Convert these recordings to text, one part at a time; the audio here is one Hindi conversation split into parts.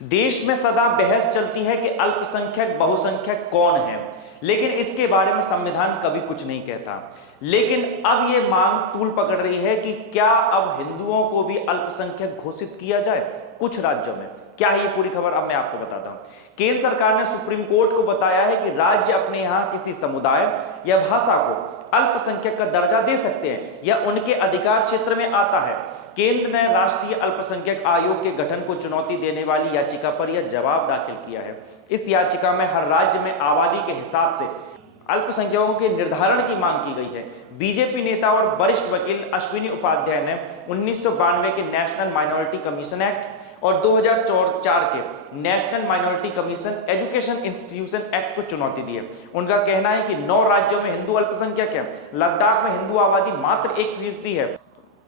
देश में सदा बहस चलती है कि अल्पसंख्यक बहुसंख्यक कौन है, लेकिन इसके बारे में संविधान कभी कुछ नहीं कहता। लेकिन अब यह मांग तूल पकड़ रही है कि क्या अब हिंदुओं को भी अल्पसंख्यक घोषित किया जाए कुछ राज्यों में। क्या है ये पूरी खबर, अब मैं आपको बताता हूं। केंद्र सरकार ने सुप्रीम कोर्ट को बताया है कि राज्य अपने यहां किसी समुदाय या भाषा को अल्पसंख्यक का दर्जा दे सकते हैं या उनके अधिकार क्षेत्र में आता है। केंद्र ने राष्ट्रीय अल्पसंख्यक आयोग के गठन को चुनौती देने वाली याचिका पर यह जवाब दाखिल किया है। इस याचिका में हर राज्य में आबादी के हिसाब से अल्पसंख्यकों के निर्धारण की मांग की गई है। बीजेपी नेता और वरिष्ठ वकील अश्विनी उपाध्याय ने 1992 के नेशनल माइनॉरिटी कमीशन एक्ट और 2004 के national minority commission education institution act को चुनौती दी है। उनका कहना है कि 9 राज्यों में हिंदू अल्पसंख्यक है। लद्दाख में हिंदू आबादी मात्र 1% है,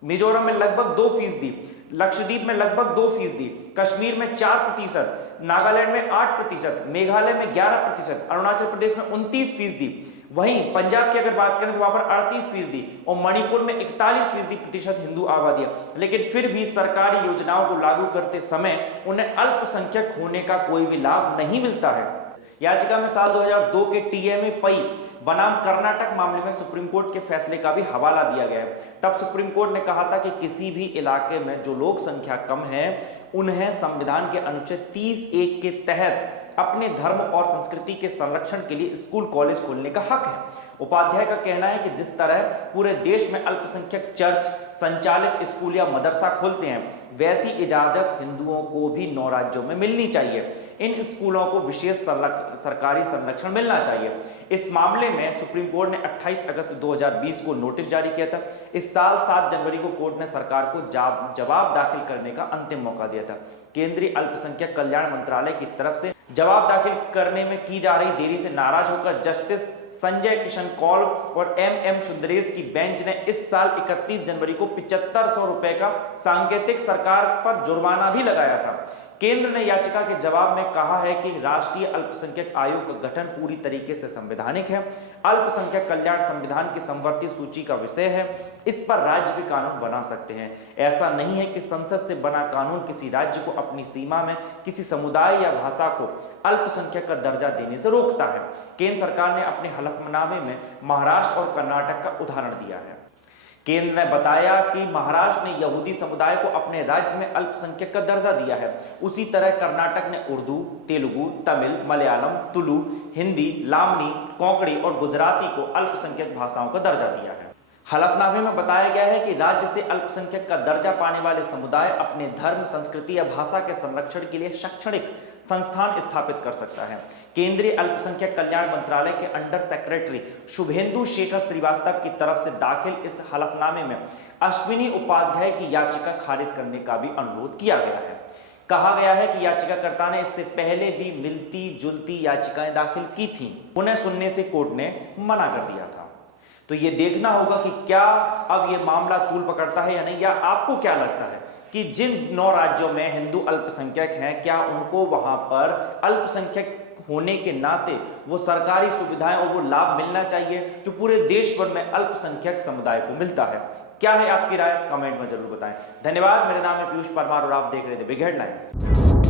मिजोरम में लगभग 2%, लक्षद्वीप में लगभग 2%, कश्मीर में 4%, नागालैंड में 8%, मेघालय में 11%, अरुणाचल प्रदेश में 29%। वहीं पंजाब की अगर बात करें तो वहां पर 38% और मणिपुर में 41% हिंदू आबादी है। लेकिन फिर भी सरकारी योजनाओं को लागू करते समय उन्हें अल्पसंख्यक होने का कोई भी लाभ नहीं मिलता है। याचिका में साल 2002 के टीएमए पई बनाम कर्नाटक मामले में सुप्रीम कोर्ट के फैसले का भी हवाला दिया गया है। तब सुप्रीम कोर्ट ने कहा था कि किसी भी इलाके में जो लोक संख्या कम है उन्हें संविधान के अनुच्छेद 30(1) के तहत अपने धर्म और संस्कृति के संरक्षण के लिए स्कूल कॉलेज खोलने का हक है। उपाध्याय का कहना है कि जिस तरह पूरे देश में अल्पसंख्यक चर्च संचालित स्कूल या मदरसा खोलते हैं, वैसी इजाजत हिंदुओं को भी 9 राज्यों में मिलनी चाहिए। इन स्कूलों को विशेष सरकारी संरक्षण मिलना चाहिए। इस मामले में सुप्रीम कोर्ट ने 28 अगस्त 2020 को नोटिस जारी किया था। इस साल 7 जनवरी को कोर्ट ने सरकार को जवाब दाखिल करने का अंतिम मौका दिया था। केंद्रीय अल्पसंख्यक कल्याण मंत्रालय की तरफ से जवाब दाखिल करने में की जा रही देरी से नाराज होकर जस्टिस संजय किशन कौल और एम सुंदरेश की बेंच ने इस साल 31 जनवरी को 7500 रुपए का सांकेतिक सरकार पर जुर्माना भी लगाया था। केंद्र ने याचिका के जवाब में कहा है कि राष्ट्रीय अल्पसंख्यक आयोग का गठन पूरी तरीके से संवैधानिक है। अल्पसंख्यक कल्याण संविधान की समवर्ती सूची का विषय है। इस पर राज्य भी कानून बना सकते हैं। ऐसा नहीं है कि संसद से बना कानून किसी राज्य को अपनी सीमा में किसी समुदाय या भाषा को अल्पसंख्यक का दर्जा देने से रोकता है। केंद्र सरकार ने अपने हलफनामे में महाराष्ट्र और कर्नाटक का उदाहरण दिया है। केंद्र ने बताया कि महाराष्ट्र ने यहूदी समुदाय को अपने राज्य में अल्पसंख्यक का दर्जा दिया है। उसी तरह कर्नाटक ने उर्दू, तेलुगु, तमिल, मलयालम, तुलु, हिंदी, लामनी, कोंकणी और गुजराती को अल्पसंख्यक भाषाओं का दर्जा दिया है। हलफनामे में बताया गया है कि राज्य से अल्पसंख्यक का दर्जा पाने वाले समुदाय अपने धर्म, संस्कृति या भाषा के संरक्षण के लिए शैक्षणिक संस्थान स्थापित कर सकता है। केंद्रीय अल्पसंख्यक कल्याण मंत्रालय के अंडर सेक्रेटरी शुभेंदु शेखर श्रीवास्तव की तरफ से दाखिल इस हलफनामे में अश्विनी उपाध्याय की याचिका खारिज करने का भी अनुरोध किया गया है। कहा गया है कि याचिकाकर्ता ने इससे पहले भी मिलती जुलती याचिकाएं दाखिल की थीं। उन्हें सुनने से कोर्ट ने मना कर दिया था। तो ये देखना होगा कि क्या अब ये मामला तूल पकड़ता है या नहीं, या आपको क्या लगता है कि जिन 9 राज्यों में हिंदू अल्पसंख्यक हैं, क्या उनको वहां पर अल्पसंख्यक होने के नाते वो सरकारी सुविधाएं और वो लाभ मिलना चाहिए जो पूरे देश भर में अल्पसंख्यक समुदाय को मिलता है? क्या है आपकी राय, कमेंट में जरूर बताएं। धन्यवाद। मेरा नाम है पीयूष परमार और आप देख रहे थे बिग हेडलाइंस।